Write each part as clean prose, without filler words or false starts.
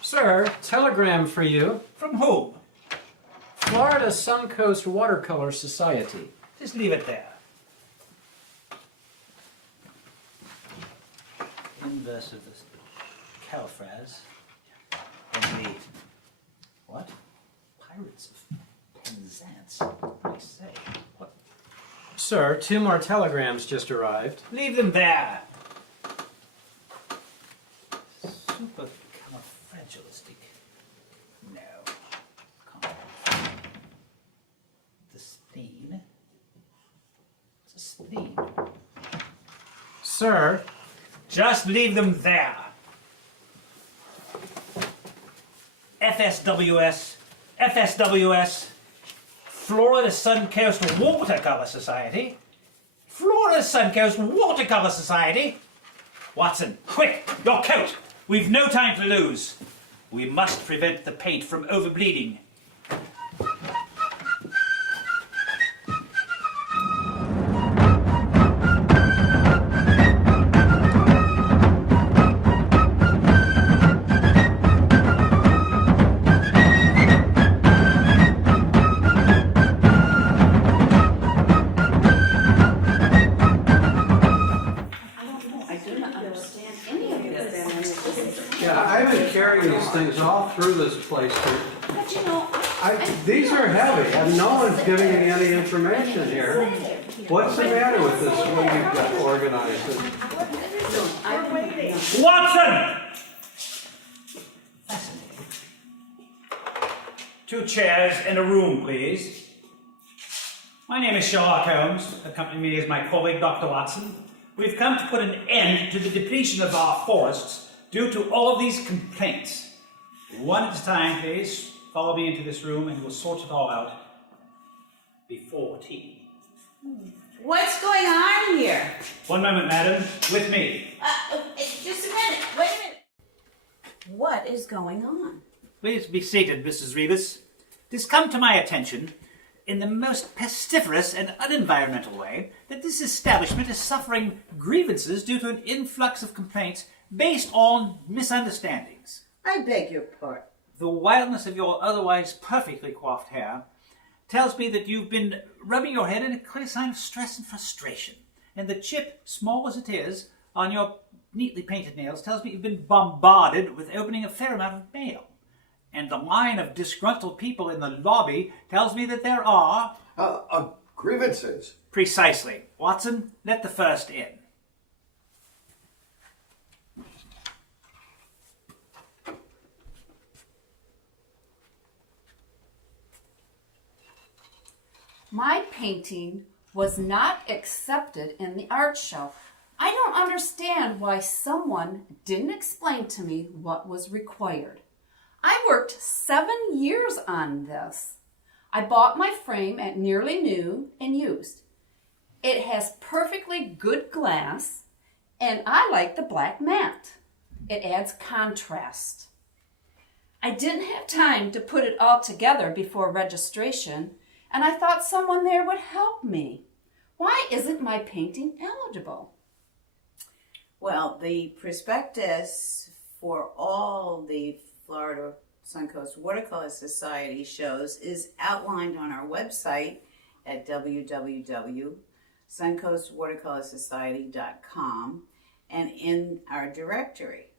Sir, telegram for you. From whom? Florida Suncoast Watercolor Society. Just leave it there. Inverse of this Calfraz. And the... what? Pirates of Penzance? I say. What? Sir, 2 more telegrams just arrived. Leave them there. Supercalifragilistic. No. Can't. The spleen. It's a spleen. Sir, Just leave them there. FSWS, Florida Suncoast Watercolor Society. Florida Suncoast Watercolor Society. Watson, quick, your coat. We've no time to lose. We must prevent the paint from overbleeding. yeah, I've been carrying these things all through this place. But you know, These are heavy, and no one's giving me any information here. What's the matter with this way you've got organized? Watson! Fascinating. 2 chairs and a room, please. My name is Sherlock Holmes. Accompany me is my colleague, Dr. Watson. We've come to put an end to the depletion of our forests due to all of these complaints. One at a time, please. Follow me into this room and we'll sort it all out before tea. what's going on here? One moment, madam. With me. Just a minute. Wait a minute. What is going on? Please be seated, Mrs. Rebus. It has come to my attention, in the most pestiferous and unenvironmental way, that this establishment is suffering grievances due to an influx of complaints based on misunderstandings. I beg your pardon. The wildness of your otherwise perfectly coiffed hair tells me that you've been rubbing your head in a clear sign of stress and frustration. And the chip, small as it is, on your neatly painted nails tells me you've been bombarded with opening a fair amount of mail. And the line of disgruntled people in the lobby tells me that there are... grievances. Precisely. Watson, let the first in. My painting was not accepted in the art show. I don't understand why someone didn't explain to me what was required. I worked 7 years on this. I bought my frame at nearly new and used. It has perfectly good glass, and I like the black matte. It adds contrast. I didn't have time to put it all together before registration, and I thought someone there would help me. Why isn't my painting eligible? Well, the prospectus for all the Florida Suncoast Watercolor Society shows is outlined on our website at www.suncoastwatercolorsociety.com and in our directory.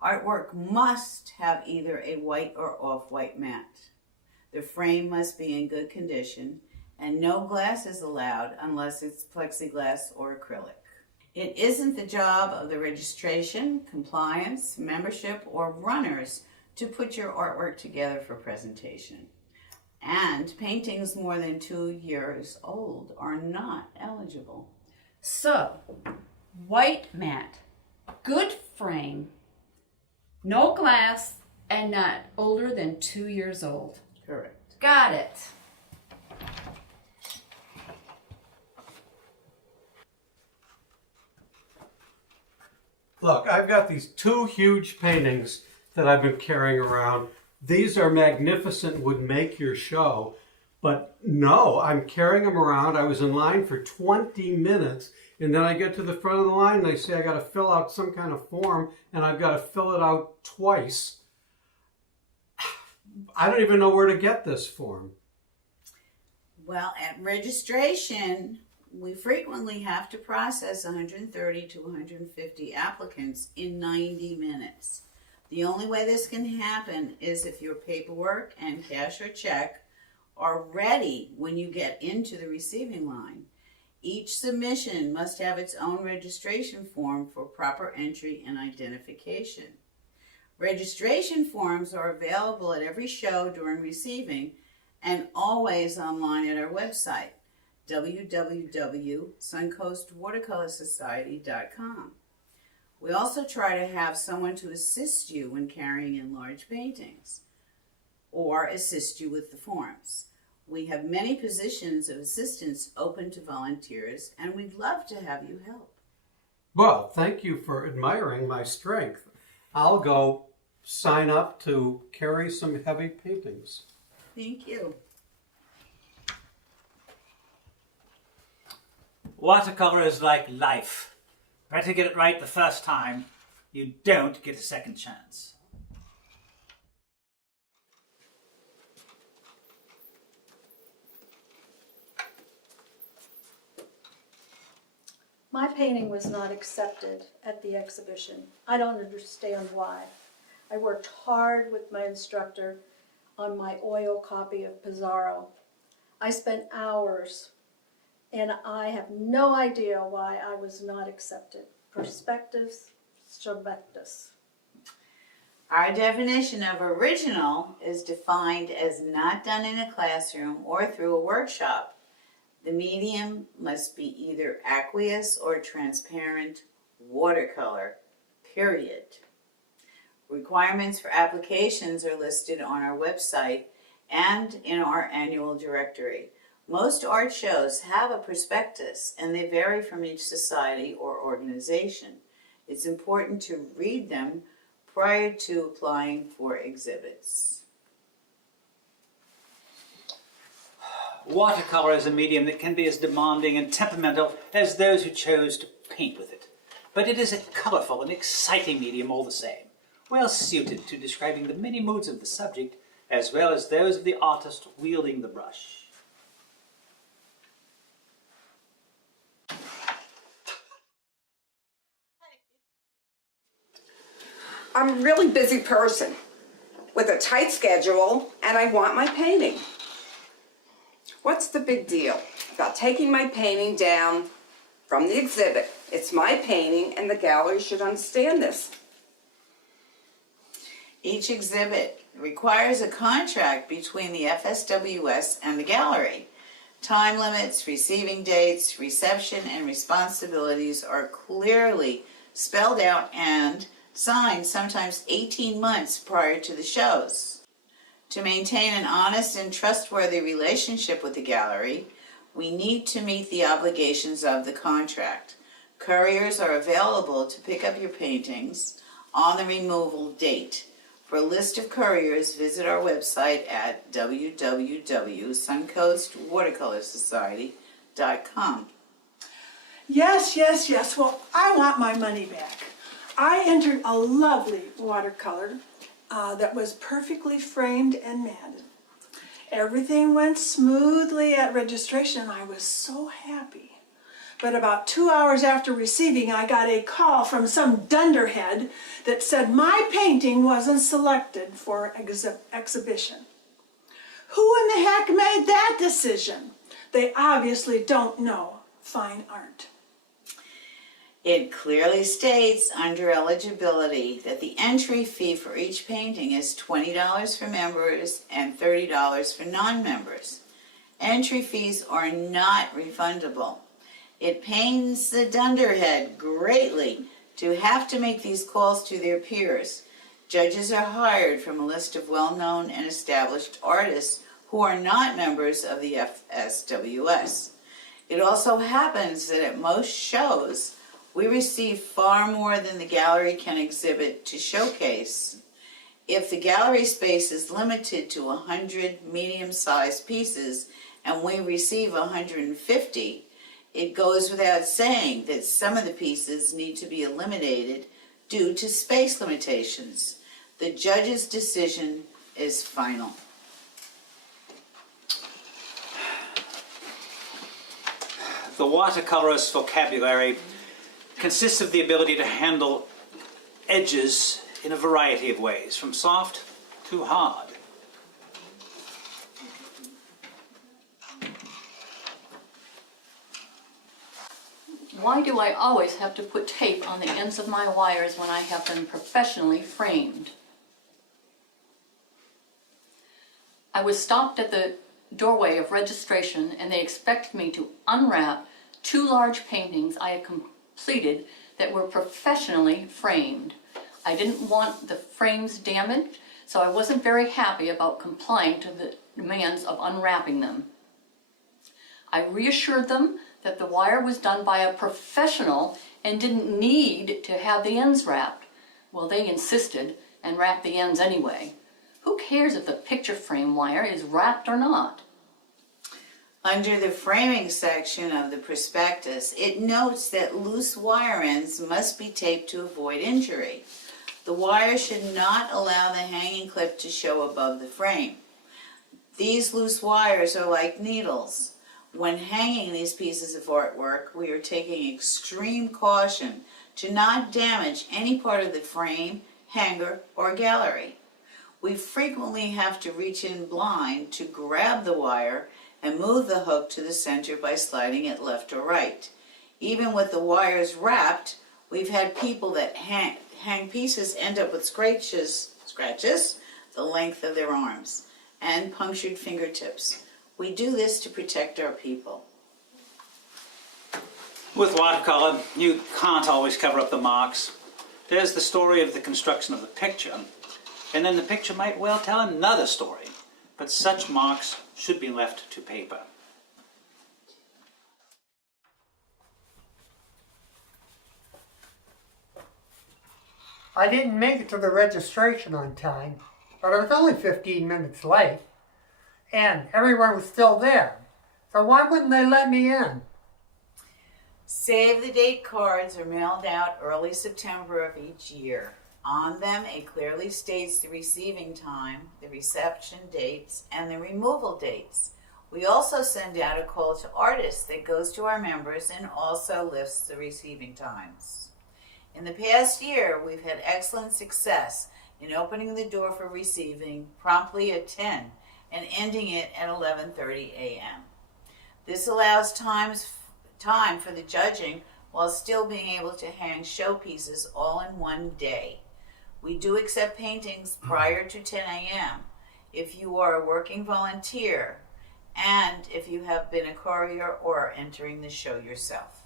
Artwork must have either a white or off-white matte. The frame must be in good condition, and no glass is allowed unless it's plexiglass or acrylic. It isn't the job of the registration, compliance, membership, or runners to put your artwork together for presentation. And paintings more than 2 years old are not eligible. So, white matte, good frame, no glass, and not older than 2 years old. Correct. Got it. Look, I've got these 2 huge paintings that I've been carrying around. These are magnificent, would make your show. But no, I'm carrying them around. I was in line for 20 minutes, and then I get to the front of the line, and they say I got to fill out some kind of form, and I've got to fill it out twice. I don't even know where to get this form. Well, at registration, we frequently have to process 130 to 150 applicants in 90 minutes. The only way this can happen is if your paperwork and cash or check are ready when you get into the receiving line. Each submission must have its own registration form for proper entry and identification. Registration forms are available at every show during receiving and always online at our website, www.suncoastwatercolorsociety.com. We also try to have someone to assist you when carrying in large paintings or assist you with the forms. We have many positions of assistance open to volunteers, and we'd love to have you help. Well, thank you for admiring my strength. I'll go sign up to carry some heavy paintings. Thank you. Watercolor is like life. Better get it right the first time. You don't get a second chance. My painting was not accepted at the exhibition. I don't understand why. I worked hard with my instructor on my oil copy of Pizarro. I spent hours, and I have no idea why I was not accepted. Perspectives, subjectus. Our definition of original is defined as not done in a classroom or through a workshop. The medium must be either aqueous or transparent watercolor, period. Requirements for applications are listed on our website and in our annual directory. Most art shows have a prospectus, and they vary from each society or organization. It's important to read them prior to applying for exhibits. Watercolor is a medium that can be as demanding and temperamental as those who chose to paint with it. But it is a colorful and exciting medium all the same, well suited to describing the many moods of the subject as well as those of the artist wielding the brush. I'm a really busy person with a tight schedule, and I want my painting. What's the big deal about taking my painting down from the exhibit? It's my painting, and the gallery should understand this. Each exhibit requires a contract between the FSWS and the gallery. Time limits, receiving dates, reception, and responsibilities are clearly spelled out and signed sometimes 18 months prior to the shows. To maintain an honest and trustworthy relationship with the gallery, we need to meet the obligations of the contract. Couriers are available to pick up your paintings on the removal date. For a list of couriers, visit our website at www.suncoastwatercolorsociety.com. Yes. Well, I want my money back. I entered a lovely watercolor that was perfectly framed and matted. Everything went smoothly at registration, and I was so happy. But about 2 hours after receiving, I got a call from some dunderhead that said my painting wasn't selected for exhibition. Who in the heck made that decision? They obviously don't know fine art. It clearly states under eligibility that the entry fee for each painting is $20 for members and $30 for non-members. Entry fees are not refundable. It pains the dunderhead greatly to have to make these calls to their peers. Judges are hired from a list of well-known and established artists who are not members of the FSWS. It also happens that at most shows, we receive far more than the gallery can exhibit to showcase. If the gallery space is limited to 100 medium-sized pieces and we receive 150, it goes without saying that some of the pieces need to be eliminated due to space limitations. The judge's decision is final. The watercolorist's vocabulary consists of the ability to handle edges in a variety of ways, from soft to hard. Why do I always have to put tape on the ends of my wires when I have them professionally framed? I was stopped at the doorway of registration and they expected me to unwrap 2 large paintings I had completed that were professionally framed. I didn't want the frames damaged, so I wasn't very happy about complying to the demands of unwrapping them. I reassured them that the wire was done by a professional and didn't need to have the ends wrapped. Well, they insisted and wrapped the ends anyway. Who cares if the picture frame wire is wrapped or not? Under the framing section of the prospectus, it notes that loose wire ends must be taped to avoid injury. The wire should not allow the hanging clip to show above the frame. These loose wires are like needles. When hanging these pieces of artwork, we are taking extreme caution to not damage any part of the frame, hanger, or gallery. We frequently have to reach in blind to grab the wire and move the hook to the center by sliding it left or right. Even with the wires wrapped, we've had people that hang pieces end up with scratches the length of their arms and punctured fingertips. We do this to protect our people. With watercolor, you can't always cover up the marks. There's the story of the construction of the picture, and then the picture might well tell another story, but such marks should be left to paper. I didn't make it to the registration on time, but I was only 15 minutes late, and everyone was still there. So why wouldn't they let me in? Save the date cards are mailed out early September of each year. On them, it clearly states the receiving time, the reception dates, and the removal dates. We also send out a call to artists that goes to our members and also lists the receiving times. In the past year, we've had excellent success in opening the door for receiving promptly at 10 and ending it at 11:30 a.m. This allows time for the judging while still being able to hang showpieces all in one day. We do accept paintings prior to 10 a.m. if you are a working volunteer and if you have been a courier or are entering the show yourself.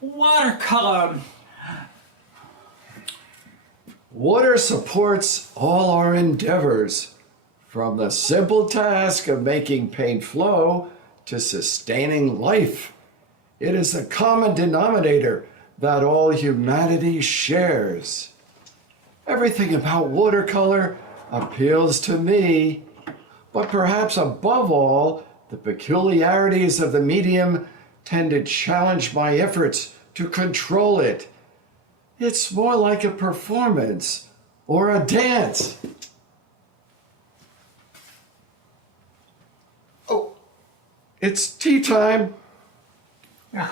Watercolor! Water supports all our endeavors, from the simple task of making paint flow to sustaining life. It is a common denominator that all humanity shares. Everything about watercolor appeals to me, but perhaps above all, the peculiarities of the medium tend to challenge my efforts to control it. It's more like a performance or a dance. Oh, it's tea time. Yeah.